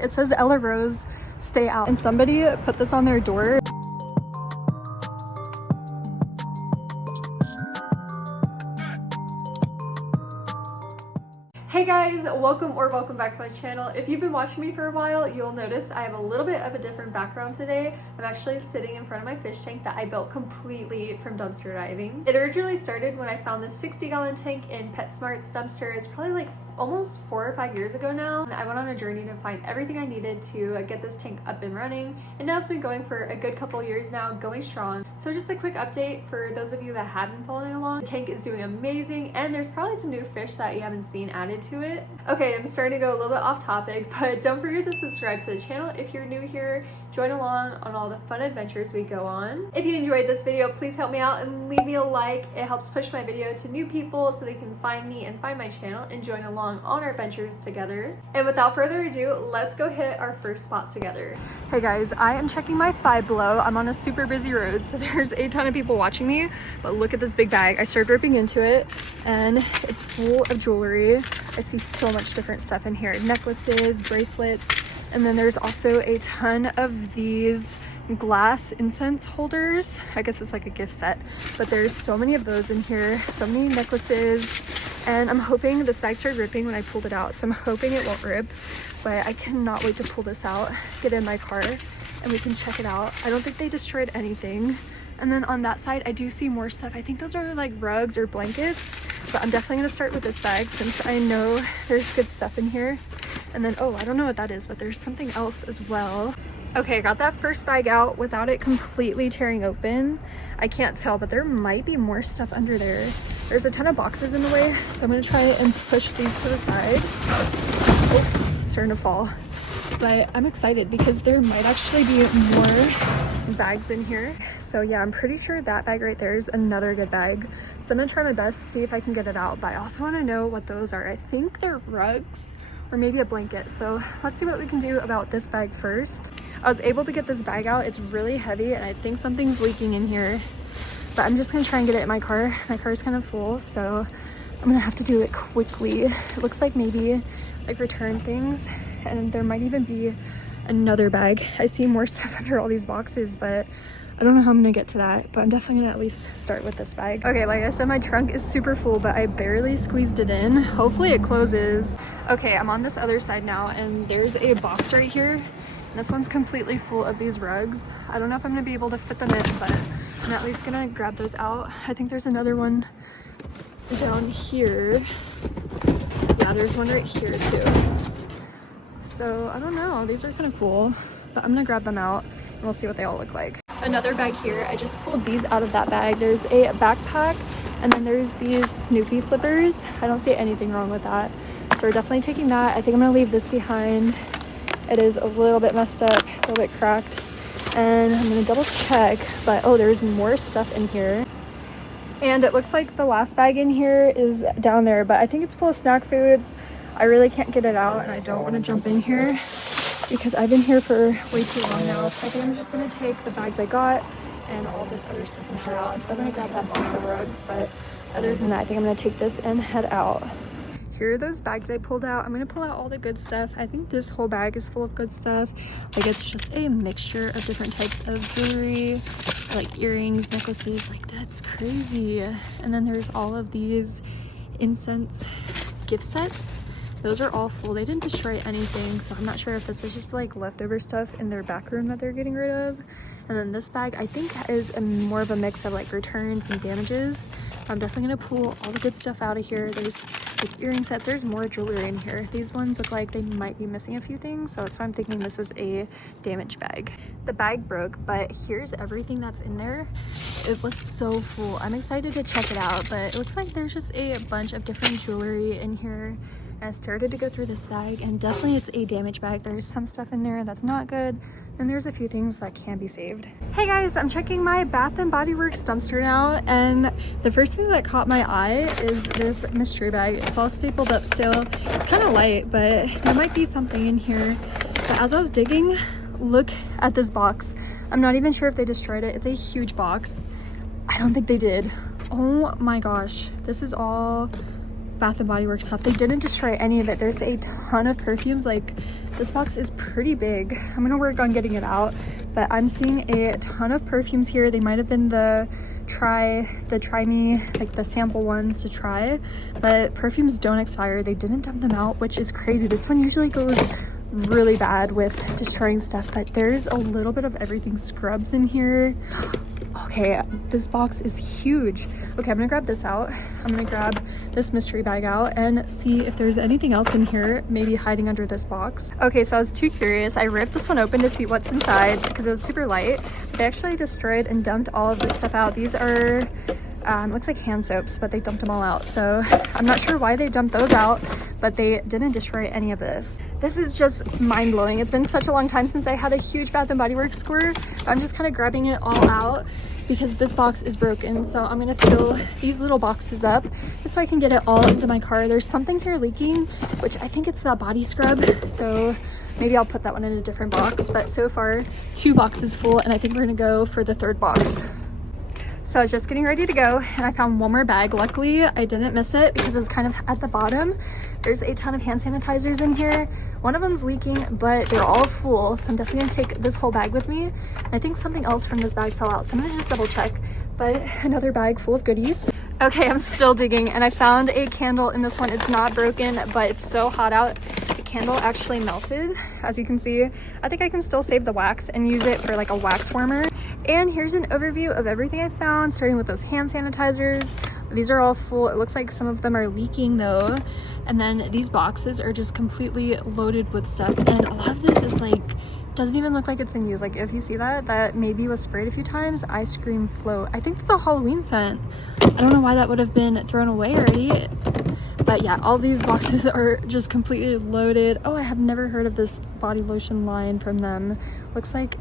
It says Ella Rose, stay out. And somebody put this on their door. Hey guys, welcome back to my channel. If you've been watching me for a while, you'll notice I have a little bit of a different background today. I'm actually sitting in front of my fish tank that I built completely from dumpster diving. It originally started when I found this 60-gallon tank in PetSmart's dumpster. It's probably like almost 4 or 5 years ago now. I went on a journey to find everything I needed to get this tank up and running, and now it's been going for a good couple years now, going strong. So just a quick update for those of you that have been following along. The tank is doing amazing, and there's probably some new fish that you haven't seen added to it. Okay, I'm starting to go a little bit off topic, but don't forget to subscribe to the channel if you're new here. Join along on all the fun adventures we go on. If you enjoyed this video, please help me out and leave me a like. It helps push my video to new people so they can find me and find my channel and join along on our adventures together. And without further ado, let's go hit our first spot together. Hey guys, I am checking my Five Below. I'm on a super busy road, so there's a ton of people watching me, but look at this big bag. I started ripping into it and it's full of jewelry. I see so much different stuff in here. Necklaces, bracelets, and then there's also a ton of these glass incense holders. I guess it's like a gift set, but there's so many of those in here, so many necklaces, and I'm hoping this bag started ripping when I pulled it out, so I'm hoping it won't rip, but I cannot wait to pull this out, get in my car, and we can check it out. I don't think they destroyed anything. And then on that side, I do see more stuff. I think those are like rugs or blankets, but I'm definitely gonna start with this bag since I know there's good stuff in here. And then, oh, I don't know what that is, but there's something else as well. Okay, I got that first bag out without it completely tearing open. I can't tell, but there might be more stuff under there. There's a ton of boxes in the way, so I'm gonna try and push these to the side. Oh, it's starting to fall. But I'm excited because there might actually be more bags in here. So yeah, I'm pretty sure that bag right there is another good bag. So I'm gonna try my best to see if I can get it out, but I also wanna know what those are. I think they're rugs or maybe a blanket. So let's see what we can do about this bag first. I was able to get this bag out. It's really heavy and I think something's leaking in here, but I'm just gonna try and get it in my car. My car is kind of full, so I'm gonna have to do it quickly. It looks like maybe like return things, and there might even be another bag. I see more stuff under all these boxes, but I don't know how I'm gonna get to that, but I'm definitely gonna at least start with this bag. Okay, like I said, my trunk is super full, but I barely squeezed it in. Hopefully it closes. Okay, I'm on this other side now, and there's a box right here. And this one's completely full of these rugs. I don't know if I'm gonna be able to fit them in, but I'm at least gonna grab those out. I think there's another one down here. Yeah, there's one right here too. So I don't know, these are kind of cool, but I'm gonna grab them out and we'll see what they all look like. Another bag here, I just pulled these out of that bag. There's a backpack, and then there's these Snoopy slippers. I don't see anything wrong with that, so we're definitely taking that. I think I'm gonna leave this behind. It is a little bit messed up, a little bit cracked, and I'm gonna double check, but oh, there's more stuff in here. And it looks like the last bag in here is down there, but I think it's full of snack foods. I really can't get it out, and I don't want to jump in here because I've been here for way too long now. So I think I'm just gonna take the bags I got and all this other stuff and head out. So I'm gonna grab that box of rugs, but other than that, I think I'm gonna take this and head out. Here are those bags I pulled out. I'm gonna pull out all the good stuff. I think this whole bag is full of good stuff. Like, it's just a mixture of different types of jewelry, like earrings, necklaces. Like, that's crazy. And then there's all of these incense gift sets. Those are all full. They didn't destroy anything, so I'm not sure if this was just like leftover stuff in their back room that they're getting rid of. And then this bag, I think, is more of a mix of like returns and damages. I'm definitely gonna pull all the good stuff out of here. There's like earring sets, there's more jewelry in here. These ones look like they might be missing a few things, so that's why I'm thinking this is a damaged bag. The bag broke, but here's everything that's in there. It was so full. I'm excited to check it out, but it looks like there's just a bunch of different jewelry in here. I started to go through this bag, and definitely it's a damaged bag. There's some stuff in there that's not good, and there's a few things that can be saved. Hey guys, I'm checking my Bath & Body Works dumpster now, and the first thing that caught my eye is this mystery bag. It's all stapled up still. It's kind of light, but there might be something in here. But as I was digging, look at this box. I'm not even sure if they destroyed it. It's a huge box. I don't think they did. Oh my gosh, this is all Bath & Body Works stuff. They didn't destroy any of it. There's a ton of perfumes, like This box is pretty big. I'm gonna work on getting it out, but I'm seeing a ton of perfumes here. They might have been the try me, like the sample ones to try, but perfumes don't expire. They didn't dump them out, which is crazy. This one usually goes really bad with destroying stuff, but there's a little bit of everything. Scrubs in here. Okay, this box is huge. Okay, I'm gonna grab this out. I'm gonna grab this mystery bag out and see if there's anything else in here, maybe hiding under this box. Okay, so I was too curious. I ripped this one open to see what's inside because it was super light. They actually destroyed and dumped all of this stuff out. These are, looks like hand soaps, but they dumped them all out. So I'm not sure why they dumped those out, but they didn't destroy any of this. This is just mind-blowing. It's been such a long time since I had a huge Bath & Body Works squirt. I'm just kind of grabbing it all out because this box is broken. So I'm gonna fill these little boxes up just so I can get it all into my car. There's something here leaking, which I think it's that body scrub. So maybe I'll put that one in a different box. But so far, 2 boxes full, and I think we're gonna go for the 3rd box. So I was just getting ready to go and I found one more bag. Luckily, I didn't miss it because it was kind of at the bottom. There's a ton of hand sanitizers in here. One of them's leaking, but they're all full. So I'm definitely gonna take this whole bag with me. I think something else from this bag fell out, so I'm gonna just double check. But another bag full of goodies. Okay, I'm still digging and I found a candle in this one. It's not broken, but it's so hot out. The candle actually melted, as you can see. I think I can still save the wax and use it for like a wax warmer. And here's an overview of everything I found, starting with those hand sanitizers. These are all full. It looks like some of them are leaking though. And then these boxes are just completely loaded with stuff. And a lot of this is like, doesn't even look like it's been used. Like if you see that maybe was sprayed a few times. Ice Cream Float. I think it's a Halloween scent. I don't know why that would have been thrown away already. But yeah, all these boxes are just completely loaded. Oh, I have never heard of this body lotion line from them. Looks like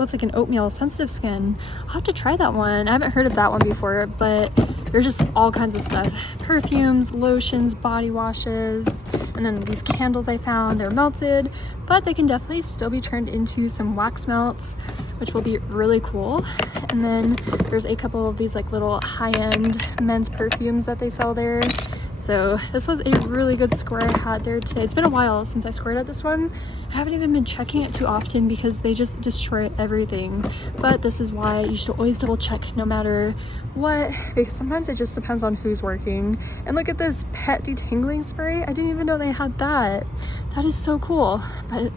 it's like an oatmeal sensitive skin. I'll have to try that one. I haven't heard of that one before, but there's just all kinds of stuff. Perfumes, lotions, body washes, and then these candles I found, they're melted, but they can definitely still be turned into some wax melts, which will be really cool. And then there's a couple of these like little high-end men's perfumes that they sell there. So this was a really good score I had there today. It's been a while since I scored at this one. I haven't even been checking it too often because they just destroy everything. But this is why you should always double check no matter what, because sometimes it just depends on who's working. And look at this pet detangling spray. I didn't even know they had that. That is so cool. But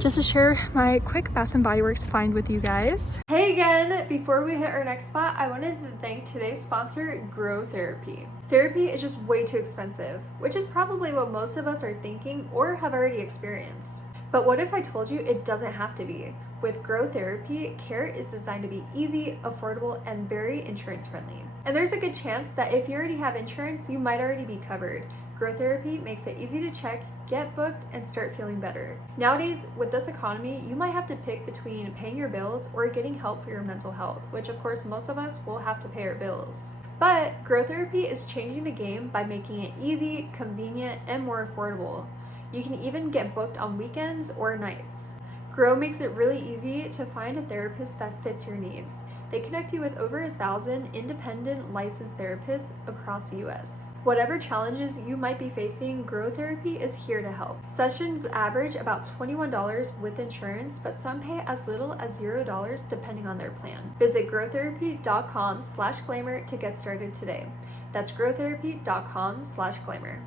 just to share my quick Bath & Body Works find with you guys. Hey again, before we hit our next spot, I wanted to thank today's sponsor, Grow Therapy. Therapy is just way too expensive, which is probably what most of us are thinking or have already experienced. But what if I told you it doesn't have to be? With Grow Therapy, care is designed to be easy, affordable, and very insurance friendly. And there's a good chance that if you already have insurance, you might already be covered. Grow Therapy makes it easy to check, get booked, and start feeling better. Nowadays, with this economy, you might have to pick between paying your bills or getting help for your mental health, which of course most of us will have to pay our bills. But Grow Therapy is changing the game by making it easy, convenient, and more affordable. You can even get booked on weekends or nights. Grow makes it really easy to find a therapist that fits your needs. They connect you with over 1,000 independent licensed therapists across the US. Whatever challenges you might be facing, Grow Therapy is here to help. Sessions average about $21 with insurance, but some pay as little as $0 depending on their plan. Visit growtherapy.com/glamour to get started today. That's growtherapy.com/glamour.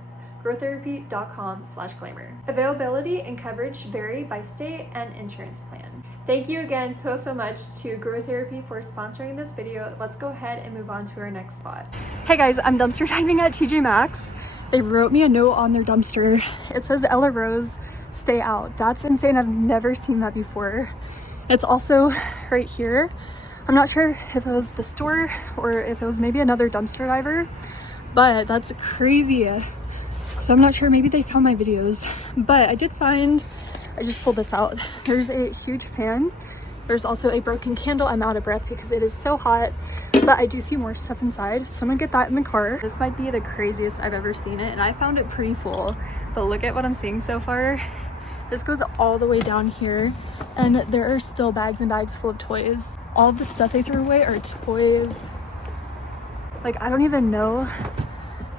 growtherapy.com/glamour. Availability and coverage vary by state and insurance plan. Thank you again so much to Grow Therapy for sponsoring this video. Let's go ahead and move on to our next spot. Hey guys, I'm dumpster diving at TJ Maxx. They wrote me a note on their dumpster. It says Ella Rose, stay out. That's insane. I've never seen that before. It's also right here. I'm not sure if it was the store or if it was maybe another dumpster diver, but that's crazy. So I'm not sure, maybe they found my videos, but I did find, I just pulled this out. There's a huge fan. There's also a broken candle. I'm out of breath because it is so hot, but I do see more stuff inside. So I'm gonna get that in the car. This might be the craziest I've ever seen it, and I found it pretty full, but look at what I'm seeing so far. This goes all the way down here, and there are still bags and bags full of toys. All the stuff they threw away are toys. Like, I don't even know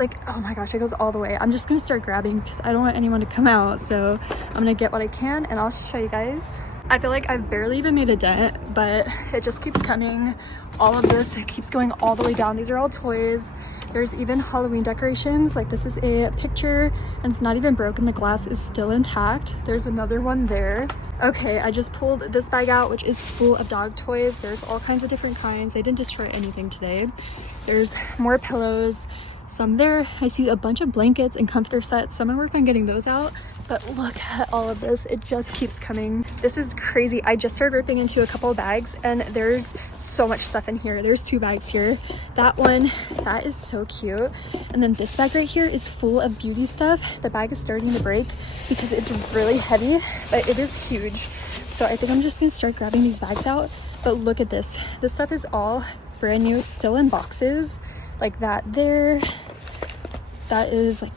like, oh my gosh, it goes all the way. I'm just gonna start grabbing because I don't want anyone to come out, so I'm gonna get what I can and I'll show you guys. I feel like I've barely even made a dent, but it just keeps coming. All of this, it keeps going all the way down. These are all toys. There's even Halloween decorations. Like, this is a picture and it's not even broken. The glass is still intact. There's another one there. Okay, I just pulled this bag out, which is full of dog toys. There's all kinds of different kinds. I didn't destroy anything today. There's more pillows, some there. I see a bunch of blankets and comforter sets, so I'm gonna work on getting those out. But look at all of this, it just keeps coming. This is crazy. I just started ripping into a couple of bags and there's so much stuff in here. There's 2 bags here. That one, that is so cute. And then this bag right here is full of beauty stuff. The bag is starting to break because it's really heavy, but it is huge. So I think I'm just gonna start grabbing these bags out. But look at this. This stuff is all brand new, still in boxes. Like that there. That is like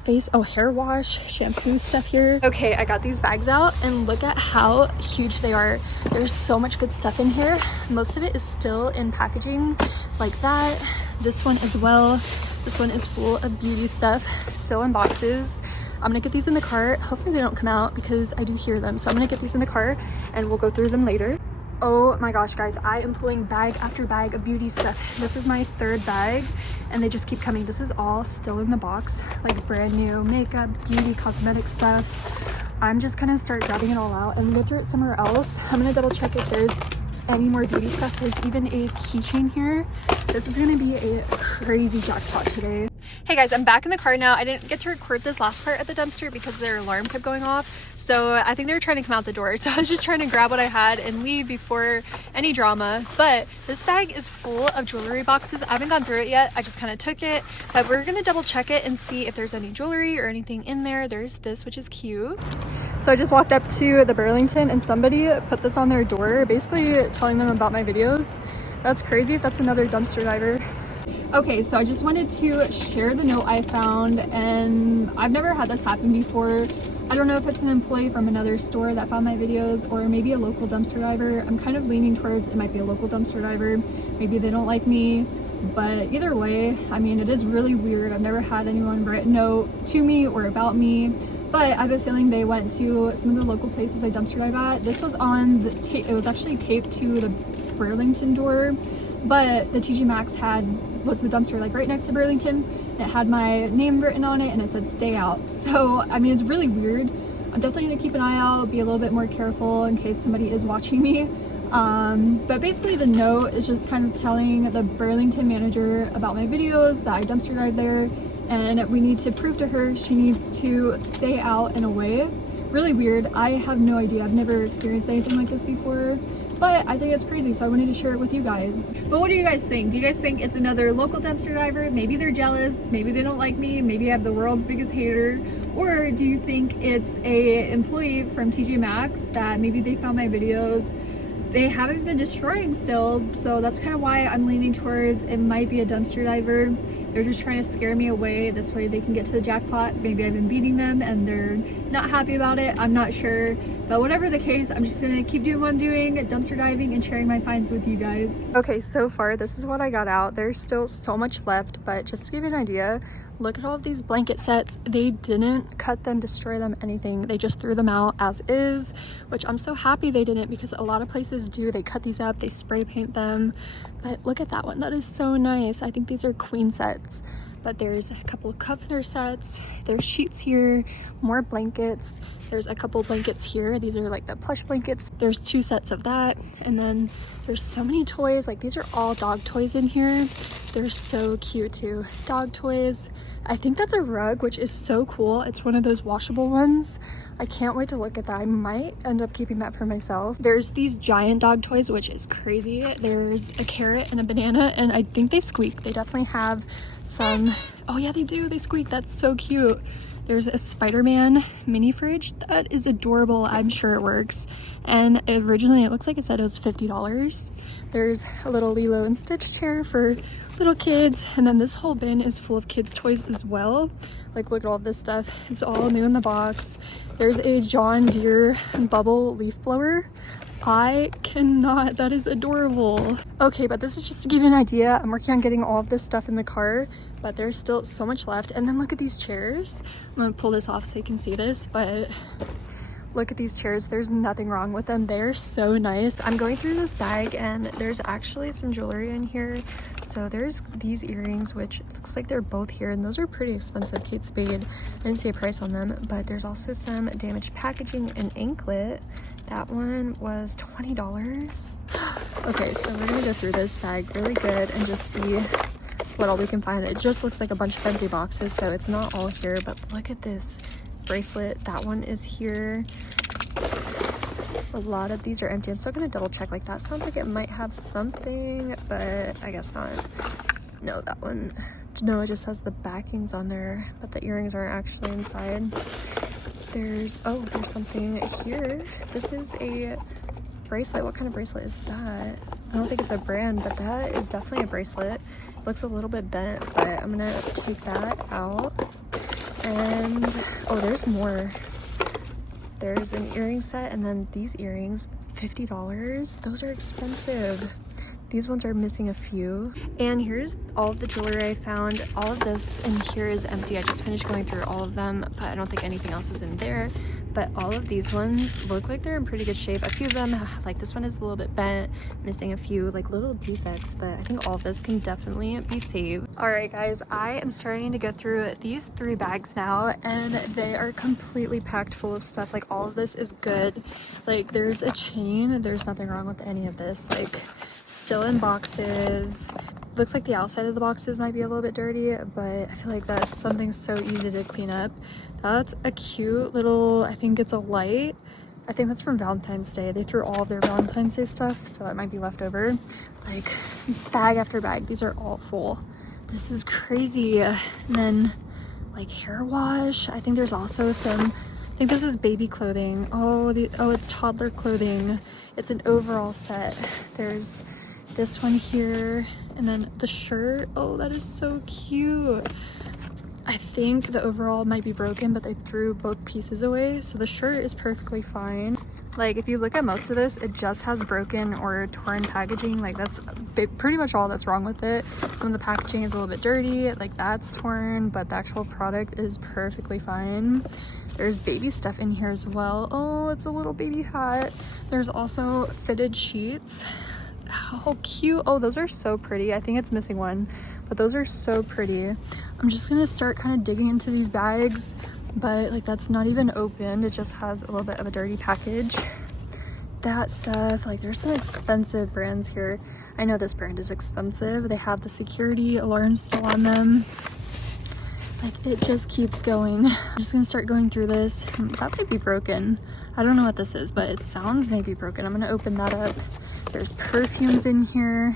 hair wash, shampoo stuff here. Okay, I got these bags out and look at how huge they are. There's so much good stuff in here. Most of it is still in packaging like that. This one as well. This one is full of beauty stuff, still in boxes. I'm gonna get these in the cart. Hopefully they don't come out because I do hear them. So I'm gonna get these in the cart and we'll go through them later. Oh my gosh, guys, I am pulling bag after bag of beauty stuff. This is my 3rd bag and they just keep coming. This is all still in the box, like brand new makeup, beauty, cosmetic stuff. I'm just gonna start grabbing it all out and go through it somewhere else. I'm gonna double check if there's any more beauty stuff. There's even a keychain here. This is gonna be a crazy jackpot today. Hey guys, I'm back in the car now. I didn't get to record this last part at the dumpster because their alarm kept going off. So I think they were trying to come out the door. So I was just trying to grab what I had and leave before any drama. But this bag is full of jewelry boxes. I haven't gone through it yet. I just kind of took it. But we're gonna double check it and see if there's any jewelry or anything in there. There's this, which is cute. So I just walked up to the Burlington and somebody put this on their door, basically telling them about my videos. That's crazy if that's another dumpster diver. Okay, so I just wanted to share the note I found, and I've never had this happen before. I don't know if it's an employee from another store that found my videos or maybe a local dumpster diver. I'm kind of leaning towards it might be a local dumpster diver. Maybe they don't like me, but either way, I mean, it is really weird. I've never had anyone write a note to me or about me, but I have a feeling they went to some of the local places I dumpster dive at. This was on the tape. It was actually taped to the Burlington door, but the TJ Maxx was the dumpster like right next to Burlington. It had my name written on it and it said stay out. So I mean, it's really weird. I'm definitely gonna keep an eye out, be a little bit more careful in case somebody is watching me. But basically the note is just kind of telling the Burlington manager about my videos, that I dumpster dive there, and we need to prove to her she needs to stay out in a way. Really weird. I have no idea. I've never experienced anything like this before, but I think it's crazy, so I wanted to share it with you guys. But what do you guys think? Do you guys think it's another local dumpster diver? Maybe they're jealous, maybe they don't like me, maybe I have the world's biggest hater, or do you think it's a employee from TJ Maxx that maybe they found my videos? They haven't been destroying still, so that's kind of why I'm leaning towards it might be a dumpster diver. They're just trying to scare me away. This way they can get to the jackpot. Maybe I've been beating them and they're not happy about it. I'm not sure. But whatever the case, I'm just gonna keep doing what I'm doing, dumpster diving and sharing my finds with you guys. Okay, so far this is what I got out. There's still so much left, but just to give you an idea, look at all of these blanket sets. They didn't cut them, destroy them, anything. They just threw them out as is, which I'm so happy they didn't, because a lot of places do. They cut these up, they spray paint them. But look at that one. That is so nice. I think these are queen sets. But there's a couple of comforter sets. There's sheets here, more blankets. There's a couple blankets here. These are like the plush blankets. There's 2 sets of that. And then there's so many toys. Like, these are all dog toys in here. They're so cute too. Dog toys. I think that's a rug, which is so cool. It's one of those washable ones. I can't wait to look at that. I might end up keeping that for myself. There's these giant dog toys, which is crazy. There's a carrot and a banana, and I think they squeak. They definitely have some. Oh yeah, they do. They squeak. That's so cute. There's a Spider-Man mini fridge. That is adorable. I'm sure it works. And originally it looks like it said it was $50. There's a little Lilo and Stitch chair for little kids. And then this whole bin is full of kids' toys as well. Like, look at all this stuff. It's all new in the box. There's a John Deere bubble leaf blower. I cannot, that is adorable. Okay, but this is just to give you an idea. I'm working on getting all of this stuff in the car, but there's still so much left. And then look at these chairs. I'm gonna pull this off so you can see this, but look at these chairs. There's nothing wrong with them. They're so nice. I'm going through this bag and there's actually some jewelry in here. So there's these earrings, which looks like they're both here, and those are pretty expensive. Kate Spade, I didn't see a price on them, but there's also some damaged packaging and anklet. That one was $20. Okay, so we're gonna go through this bag really good and just see what all we can find. It just looks like a bunch of empty boxes, so it's not all here, but look at this bracelet. That one is here. A lot of these are empty. I'm still gonna double check. Like, that sounds like it might have something, but I guess not. No, that one, no, it just has the backings on there, but the earrings aren't actually inside. There's something here. This is a bracelet. What kind of bracelet is that? I don't think it's a brand, but that is definitely a bracelet. It looks a little bit bent, but I'm gonna take that out. And oh, there's more. There's an earring set, and then these earrings, $50. Those are expensive. These ones are missing a few. And here's all of the jewelry I found. All of this in here is empty. I just finished going through all of them, but I don't think anything else is in there. But all of these ones look like they're in pretty good shape. A few of them, like this one is a little bit bent, missing a few like little defects, but I think all of this can definitely be saved. All right, guys, I am starting to go through these 3 bags now, and they are completely packed full of stuff. Like, all of this is good. Like, there's a chain. There's nothing wrong with any of this. Like, still in boxes. Looks like the outside of the boxes might be a little bit dirty, but I feel like that's something so easy to clean up. That's a cute little, I think it's a light. I think that's from Valentine's Day. They threw all of their Valentine's Day stuff, so it might be left over. Like, bag after bag, these are all full. This is crazy. And then like hair wash. I think there's also some, I think this is baby clothing. Oh, it's toddler clothing. It's an overall set. There's this one here, and then the shirt. Oh, that is so cute. I think the overall might be broken, but they threw both pieces away, so the shirt is perfectly fine. Like, if you look at most of this, it just has broken or torn packaging. Like, that's pretty much all that's wrong with it. Some of the packaging is a little bit dirty, like that's torn, but the actual product is perfectly fine. There's baby stuff in here as well. Oh, it's a little baby hat. There's also fitted sheets. How cute. Oh, those are so pretty. I think it's missing one, but those are so pretty. I'm just gonna start kind of digging into these bags, but like, that's not even opened. It just has a little bit of a dirty package. That stuff, like, there's some expensive brands here. I know this brand is expensive. They have the security alarm still on them. Like, it just keeps going. I'm just gonna start going through this. That might be broken. I don't know what this is, but it sounds maybe broken. I'm gonna open that up. There's perfumes in here.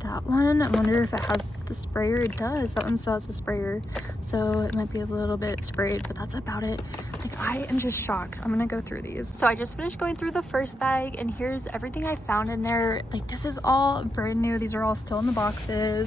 That one, I wonder if it has the sprayer. It does. That one still has the sprayer, so it might be a little bit sprayed, but that's about it. Like, I am just shocked. I'm gonna go through these. So I just finished going through the first bag, and here's everything I found in there. Like, this is all brand new. These are all still in the boxes.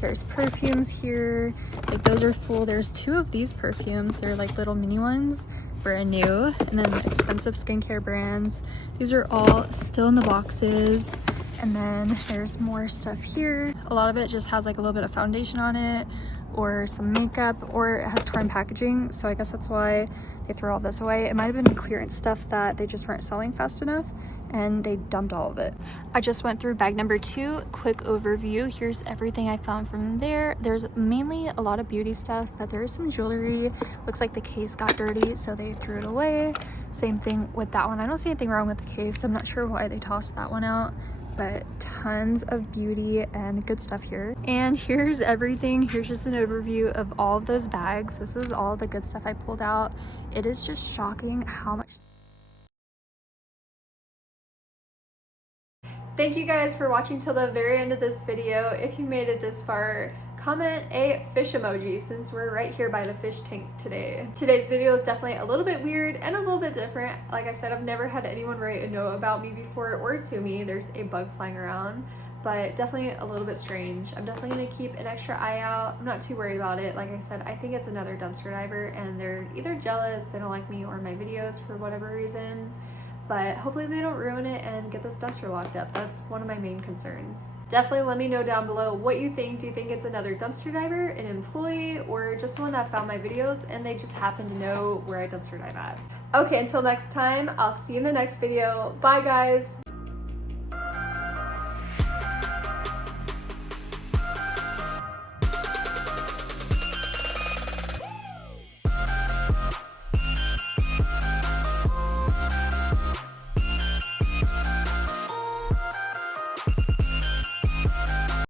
There's perfumes here. Like, those are full. There's 2 of these perfumes. They're like little mini ones, brand new. And then expensive skincare brands. These are all still in the boxes. And then there's more stuff here. A lot of it just has like a little bit of foundation on it, or some makeup, or it has torn packaging. So I guess that's why they threw all this away. It might have been clearance stuff that they just weren't selling fast enough, and they dumped all of it. I just went through bag number 2. Quick overview. Here's everything I found from there. There's mainly a lot of beauty stuff, but there is some jewelry. Looks like the case got dirty, so they threw it away. Same thing with that one. I don't see anything wrong with the case. I'm not sure why they tossed that one out, but tons of beauty and good stuff here. And here's everything. Here's just an overview of all of those bags. This is all the good stuff I pulled out. It is just shocking how much. Thank you guys for watching till the very end of this video. If you made it this far, comment a fish emoji, since we're right here by the fish tank today. Today's video is definitely a little bit weird and a little bit different. Like I said, I've never had anyone write a note about me before or to me. There's a bug flying around, but definitely a little bit strange. I'm definitely gonna keep an extra eye out. I'm not too worried about it. Like I said, I think it's another dumpster diver, and they're either jealous, they don't like me or my videos for whatever reason. but hopefully they don't ruin it and get this dumpster locked up. That's one of my main concerns. Definitely let me know down below what you think. Do you think it's another dumpster diver, an employee, or just someone that found my videos and they just happen to know where I dumpster dive at? Okay, until next time, I'll see you in the next video. Bye guys!